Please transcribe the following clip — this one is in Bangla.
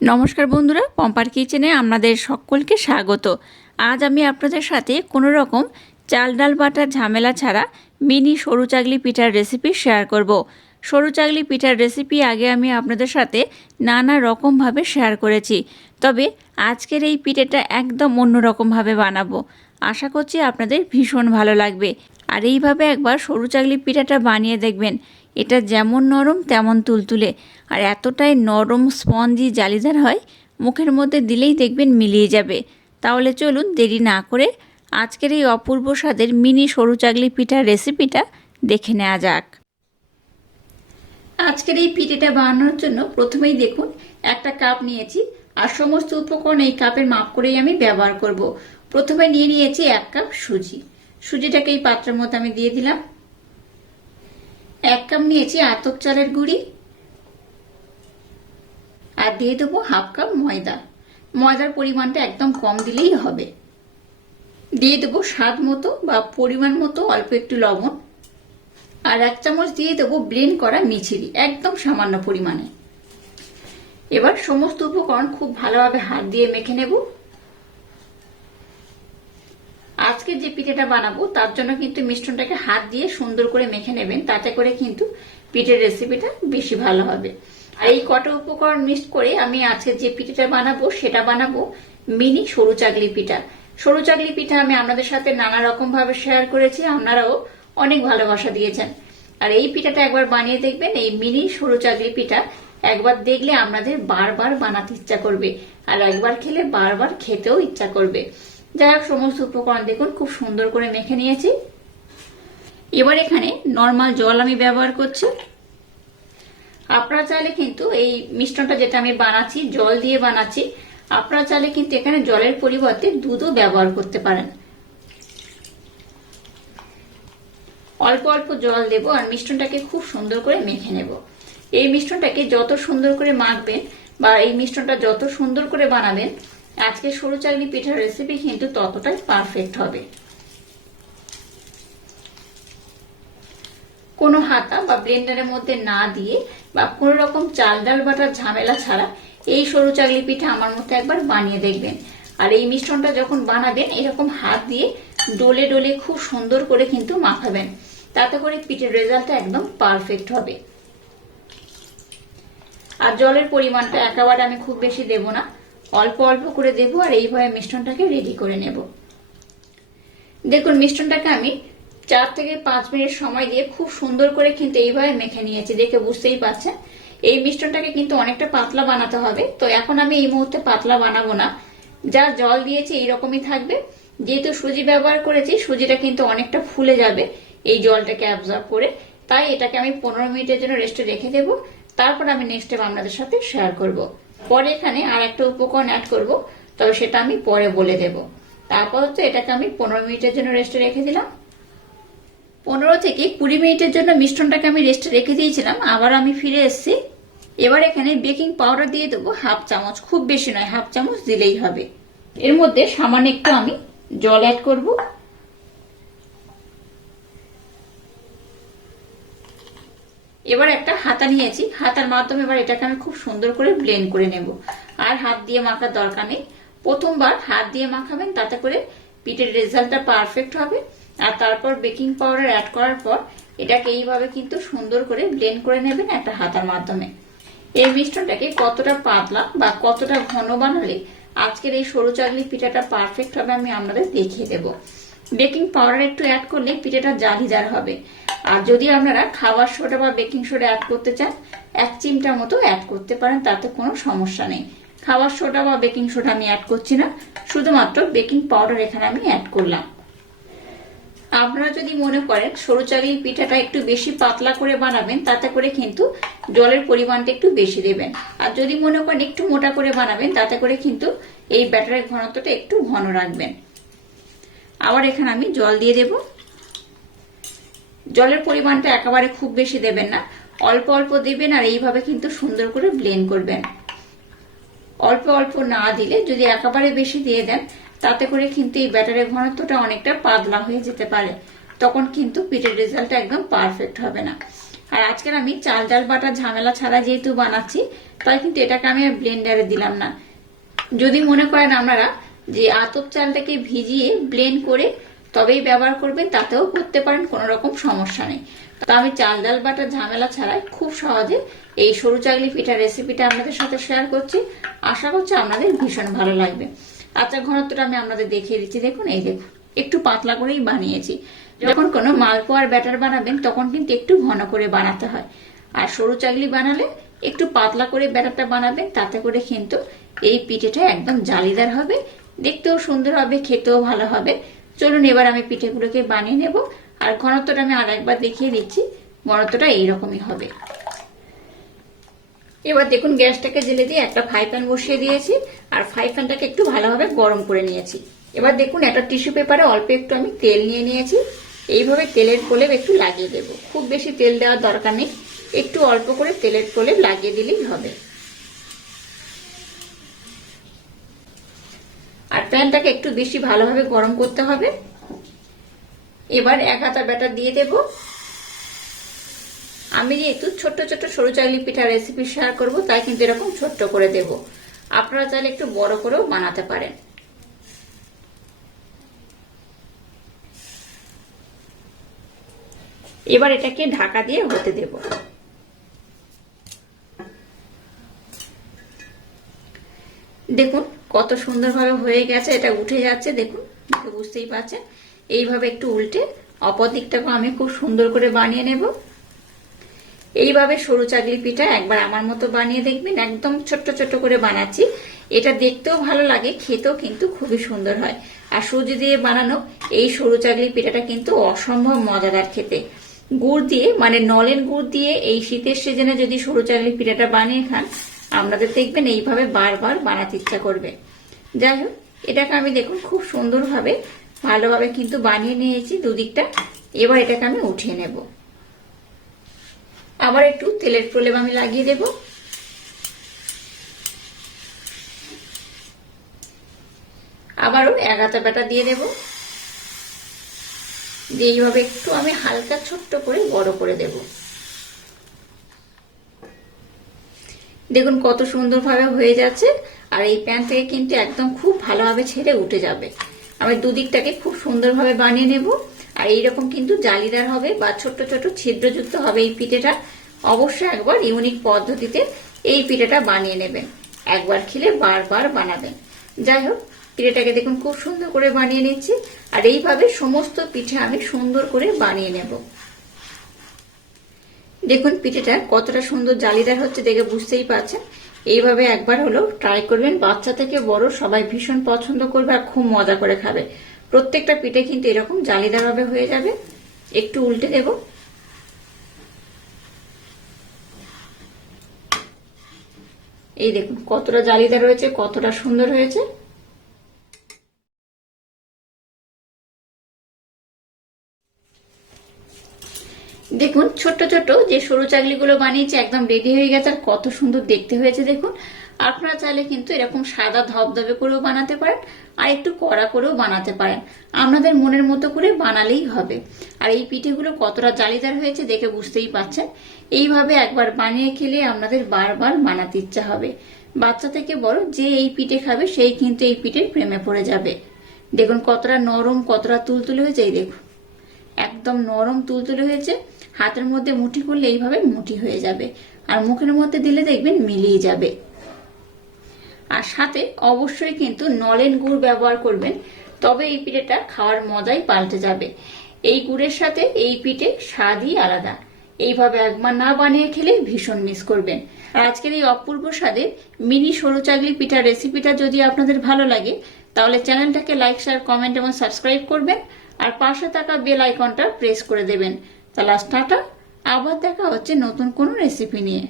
নমস্কার বন্ধুরা, পম্পার কিচেনে আপনাদের সকলকে স্বাগত। আজ আমি আপনাদের সাথে কোনো রকম চাল ডাল বাটার ঝামেলা ছাড়া মিনি সরু চাগলি পিঠার রেসিপি শেয়ার করব। সরু চাগলি পিঠার রেসিপি আগে আমি আপনাদের সাথে নানা রকমভাবে শেয়ার করেছি। তবে আজকের এই পিঠেটা একদম অন্যরকমভাবে বানাবো। আশা করছি আপনাদের ভীষণ ভালো লাগবে। আর এইভাবে একবার সরু চাগলি পিঠাটা বানিয়ে দেখবেন। এটা যেমন নরম, তেমন তুলতুলে। আর এতটাই নরম স্পঞ্জি জালিদার হয়, মুখের মধ্যে দিলেই দেখবেন মিলিয়ে যাবে। তাহলে চলুন দেরি না করে আজকের এই অপূর্ব স্বাদের মিনি সরু চাগলি পিঠার রেসিপিটা দেখে নেওয়া যাক। আজকের এই পিঠেটা বানানোর জন্য প্রথমেই দেখুন, একটা কাপ নিয়েছি। আর সমস্ত উপকরণ এই কাপের মাপ করেই আমি ব্যবহার করব। প্রথমে নিয়ে নিয়েছি এক কাপ সুজি। সুজিটাকে এই পাত্রের মধ্যে আমি দিয়ে দিলাম। এক কাপ নিয়েছি আতপ চালের গুঁড়ি। আর দিয়ে দেবো হাফ কাপ ময়দা। ময়দার পরিমাণটা একদম কম দিলেই হবে। দিয়ে দেবো স্বাদ মতো বা পরিমাণ মতো অল্প একটু লবণ। আর এক চামচ দিয়ে দেবো ব্লেন্ড করা মিছিরি, একদম সামান্য পরিমাণে। এবার সমস্ত উপকরণ খুব ভালোভাবে হাত দিয়ে মেখে নেব। আজকে যে পিঠেটা বানাবো, তার জন্য কিন্তু মিশ্রণটাকে হাত দিয়ে সুন্দর করে মেখে নেবেন। তাতে করে কিন্তু পিঠের রেসিপিটা বেশি ভালো হবে। আর এই কটা উপকরণ মিক্স করে আমি আজকে যে পিঠেটা বানাবো, সেটা বানাবো মিনি সরু চাগলি পিঠা। সরু চাগলি পিঠা আমি আপনাদের সাথে নানা রকম ভাবে শেয়ার করেছি, আপনারাও অনেক ভালোবাসা দিয়েছেন। আর এই পিঠাটা একবার বানিয়ে দেখবেন, এই মিনি সরু চাগলি পিঠা একবার দেখলে আপনাদের বারবার বানাতে ইচ্ছা করবে। আর একবার খেলে বারবার খেতেও ইচ্ছা করবে। যাই হোক, সমস্ত উপকরণ দেখুন, খুব সুন্দর করে মেখে নিয়েছি। এবার এখানে নর্মাল জল আমি ব্যবহার করছি। আপনারা চাইলে কিন্তু এই মিশ্রণটা যেটা আমি বানাচ্ছি, জল দিয়ে বানাচ্ছি, আপনারা চাইলে কিন্তু এখানে জলের পরিবর্তে দুধও ব্যবহার করতে পারেন। অল্প অল্প জল দেব আর মিশ্রণটাকে খুব সুন্দর করে মেখে নেব। এই মিশ্রণটাকে যত সুন্দর করে মাখবেন বা এই মিশ্রণটা যত সুন্দর করে বানাবেন আজকে সরু চাকরি পিঠার রেসিপি কিন্তু ততটাই পারফেক্ট হবে। কোনো হাতা বা ব্লেন্ডারের মধ্যে না দিয়ে বা কোনো রকম চাল ডাল বাটার ঝামেলা ছাড়া এই সরু চাগলি পিঠা আমার মতো একবার বানিয়ে দেখবেন। আর এই মিশ্রণটা যখন বানাবেন, এরকম হাত দিয়ে ডোলে ডোলে খুব সুন্দর করে কিন্তু মাখাবেন। তাতে করে পিঠের রেজাল্টটা একদম পারফেক্ট হবে। আর জলের পরিমাণটা একেবারে আমি খুব বেশি দেব না। অল্প অল্প করে দেবো আর এইভাবে মিশ্রণটাকে রেডি করে নেব। দেখুন, মিশ্রণটাকে আমি চার থেকে পাঁচ মিনিট সময় দিয়ে খুব সুন্দর করে কিন্তু এইভাবে মেখে নিয়েছি, দেখে বুঝতেই পারছেন। এই মিশ্রণটাকে কিন্তু অনেকটা পাতলা বানাতে হবে। তো এখন আমি এই মুহূর্তে পাতলা বানাবো না। যা জল দিয়েছি এইরকমই থাকবে। যেহেতু সুজি ব্যবহার করেছি, সুজিটা কিন্তু অনেকটা ফুলে যাবে এই জলটাকে অ্যাবজর্ব করে। তাই এটাকে আমি পনেরো মিনিটের জন্য রেস্টে রেখে দেবো। তারপর আমি নেক্সট টাইম আপনাদের সাথে শেয়ার করব। পরে এখানে আর একটা উপকরণ অ্যাড করব। তবে সেটা আমি পরে বলে দেব। তারপর তো এটাকে আমি পনেরো মিনিটের জন্য রেস্টে রেখে দিলাম। পনেরো থেকে কুড়ি মিনিটের জন্য মিশ্রণটাকে আমি রেস্টে রেখে দিয়েছিলাম। আবার আমি ফিরে এসেছি। এবার এখানে বেকিং পাউডার দিয়ে দেবো হাফ চামচ। খুব বেশি নয় হাফ চামচ দিলেই হবে। এর মধ্যে সামান্য একটু আমি জল অ্যাড করব। এবার একটা হাতা নিয়েছি। হাতার মাধ্যমে এবার এটাকে আমি খুব সুন্দর করে ব্লেন্ড করে নেব। আর হাত দিয়ে মাখার দরকার নেই। প্রথমবার হাত দিয়ে মাখাবেন, তাতে করে পিঠের রেজাল্টটা পারফেক্ট হবে। আর তারপর বেকিং পাউডার অ্যাড করার পর এটাকে এইভাবে কিন্তু সুন্দর করে ব্লেন্ড করে নেবেন একটা হাতার মাধ্যমে। এই মিশ্রণটাকে কতটা পাতলা বা কতটা ঘন বানালে আজকের এই সরু চাগলি পিঠাটা পারফেক্ট হবে আমি আপনাদের দেখিয়ে দেব। বেকিং পাউডার একটু অ্যাড করলে পিঠাটা জালিদার হবে। আর যদি আপনারা খাবার সোডা বা বেকিং সোডা অ্যাড করতে চান, এক চিমটা মতো অ্যাড করতে পারেন, তাতে কোনো সমস্যা নেই। খাবার সোডা বা বেকিং সোডা আমি অ্যাড করছি না, শুধুমাত্র বেকিং পাউডার এখানে আমি অ্যাড করলাম। আপনারা যদি মনে করেন সরু চাগলি পিঠাটা একটু বেশি পাতলা করে বানাবেন, তাতে করে কিন্তু জলের পরিমাণটা একটু বেশি দেবেন। আর যদি মনে করেন একটু মোটা করে বানাবেন, তাতে করে কিন্তু এই ব্যাটারের ঘনত্বটা একটু ঘন রাখবেন। আবার এখানে আমি জল দিয়ে দেব। জলের পরিমাণটা একেবারে খুব বেশি দেবেন না। অল্প অল্প দেবেন আর এইভাবে কিন্তু সুন্দর করে ব্লেন্ড করবেন। অল্প অল্প না দিলে যদি একেবারে বেশি দিয়ে দেন, তাতে করে কিন্তু এই ব্যাটারের ঘনত্বটা অনেকটা পাতলা হয়ে যেতে পারে। তখন কিন্তু পিঠের রেজাল্ট একদম পারফেক্ট হবে না। আর আজকের আমি চাল ডাল বাটা ঝামেলা ছাড়া যেহেতু বানাচ্ছি, তাই কিন্তু এটাকে আমি ব্লেন্ডারে দিলাম না। যদি মনে করেন আপনারা যে আতপ চালটাকে ভিজিয়ে ব্লেন্ড করে তবেই ব্যবহার করবেন, তাতেও করতে পারেন, কোনো রকম সমস্যা নেই। তো আমি চাল ডাল বাটা ঝামেলা ছাড়াই খুব সহজে এই সরু চাকলি পিঠা রেসিপিটা আপনাদের সাথে শেয়ার করছি। আশা করছি আপনাদের ভীষণ ভালো লাগবে। আচ্ছা ঘনত্বটা আমি আপনাদের দেখিয়ে দিচ্ছি। দেখুন, এই দেখুন, একটু পাতলা করেই বানিয়েছি। যখন কোনো মালপোয়ার ব্যাটার বানাবেন, তখন কিন্তু একটু ঘন করে বানাতে হয়। আর সরু চাকলি বানালে একটু পাতলা করে ব্যাটারটা বানাবেন, তাতে করে কিন্তু এই পিঠেটা একদম জালিদার হবে, দেখতেও সুন্দর হবে, খেতেও ভালো হবে। চলুন এবার আমি পিঠেগুলোকে বানিয়ে নেব। আর ঘনত্বটা আমি আর একবার দেখিয়ে দিচ্ছি। ঘনত্বটা এইরকমই হবে। এবার দেখুন, গ্যাসটাকে জেলে দিয়ে একটা ফ্রাই প্যান বসিয়ে দিয়েছি। আর ফ্রাই প্যানটাকে একটু ভালোভাবে গরম করে নিয়েছি। এবার দেখুন, একটা টিস্যু পেপারে অল্প একটু আমি তেল নিয়ে নিয়েছি। এইভাবে তেলের প্রলেপ একটু লাগিয়ে দেব। খুব বেশি তেল দেওয়ার দরকার নেই। একটু অল্প করে তেলের প্রলেপ লাগিয়ে দিলেই হবে। আর প্যানটাকে একটু বেশি ভালোভাবে গরম করতে হবে। এবার এক হাতা ব্যাটার দিয়ে দেব। আমি যেহেতু ছোট্ট ছোট্ট সরু চাইলি পিঠা রেসিপি শেয়ার করব, তাই কিন্তু এরকম ছোট্ট করে দেব। আপনারা চাইলে একটু বড় করেও বানাতে পারেন। এবার এটাকে ঢাকা দিয়ে হতে দেব। দেখুন, কত সুন্দরভাবে হয়ে গেছে, এটা উঠে যাচ্ছে, দেখুন, দেখে বুঝতেই পারছেন। এইভাবে একটু উল্টে অপর দিকটাকে আমি খুব সুন্দর করে বানিয়ে নেব। এইভাবে সরু চাকলি পিঠা একবার আমার মতো বানিয়ে দেখবেন, একদম ছোট্ট ছোট্ট করে বানাচ্ছি। এটা দেখতেও ভালো লাগে, খেতেও কিন্তু খুবই সুন্দর হয়। আর সুজি দিয়ে বানানো এই সরু চাকলি পিঠাটা কিন্তু অসম্ভব মজাদার খেতে। গুড় দিয়ে মানে নলেন গুড় দিয়ে এই শীতের সিজনে যদি সরু চাকলি পিঠাটা বানিয়ে খান আপনাদের দেখবেন এইভাবে বারবার বানাতে ইচ্ছা করবে। যাই হোক, এটাকে আমি দেখুন খুব সুন্দরভাবে, ভালোভাবে কিন্তু বানিয়ে নিয়েছি দুদিকটা। এবার এটাকে আমি উঠিয়ে নেব। আবার একটু তেলের প্রলেপ আমি লাগিয়ে দেব। আবারও এগাতা ব্যাটা দিয়ে দেব। দিয়ে এইভাবে একটু আমি হালকা ছোট্ট করে বড় করে দেব। দেখুন কত সুন্দরভাবে হয়ে যাচ্ছে, আর এই প্যান থেকে কিন্তু একদম খুব ভালোভাবে ছেড়ে উঠে যাবে। আমি দুদিকটাকে খুব সুন্দরভাবে বানিয়ে নেব, আর এইরকম কিন্তু জালিদার হবে বা ছোট্ট ছোট ছিদ্রযুক্ত হবে এই পিঠেটা। অবশ্যই একবার ইউনিক পদ্ধতিতে এই পিঠেটা বানিয়ে নেবেন, একবার খেলে বারবার বানাবেন। যাই হোক, পিঠেটাকে দেখুন খুব সুন্দর করে বানিয়ে নিচ্ছি, আর এইভাবে সমস্ত পিঠে আমি সুন্দর করে বানিয়ে নেব। দেখুন, পিঠেটা কতটা সুন্দর জালিদার হচ্ছে, দেখে বুঝতেই পারছেন। এইভাবে একবার হলো ট্রাই করবেন। বাচ্চা থেকে বড়, সবাই ভীষণ পছন্দ করবে আর খুব মজা করে খাবে। প্রত্যেকটা পিঠে কিন্তু এরকম জালিদার ভাবে হয়ে যাবে। একটু উল্টে দেব। এই দেখুন, কতটা জালিদার রয়েছে কতটা সুন্দর হয়েছে। দেখুন, ছোট্ট ছোট্ট যে সরু চাকলিগুলো বানিয়েছে, একদম রেডি হয়ে গেছে আর কত সুন্দর দেখতে হয়েছে, দেখুন। আপনারা চাইলে কিন্তু এরকম সাদা ধবধবে করেও বানাতে পারেন, আর একটু কড়া করেও বানাতে পারেন। আপনাদের মনের মতো করে বানালেই হবে। আর এই পিঠেগুলো কতটা জালিদার হয়েছে দেখে বুঝতেই পাচ্ছেন। এইভাবে একবার বানিয়ে খেলে আপনাদের বারবার বানাতে ইচ্ছা হবে। বাচ্চা থেকে বড় যে এই পিঠে খাবে, সেই কিন্তু এই পিঠের প্রেমে পড়ে যাবে। দেখুন কতটা নরম, কতটা তুলতুলে হয়েছে, এই দেখুন। একদম নরম, তুলতুলে হয়েছে। হাতের মধ্যে মুঠি করলে এইভাবে মুঠি হয়ে যাবে। আর মুখের মধ্যে দিলে দেখবেন মিলিয়ে যাবে। আর সাথে অবশ্যই কিন্তু নলেন গুড় ব্যবহার করবেন, তবে এই পিঠেটা খাওয়ার মজাই পাল্টে যাবে। এই গুড়ের সাথে এই পিঠে স্বাদই আলাদা। এইভাবে একবার না বানিয়ে খেলে ভীষণ মিস করবেন। আর আজকের এই অপূর্ব স্বাদের মিনি সরু চাগলি পিঠা রেসিপিটা যদি আপনাদের ভালো লাগে, তাহলে চ্যানেলটাকে লাইক শেয়ার কমেন্ট এবং সাবস্ক্রাইব করবেন। আর পাশে থাকা বেল আইকনটা প্রেস করে দেবেন। তাহলে টাটা। আবার দেখা হচ্ছে নতুন কোনো রেসিপি নিয়ে।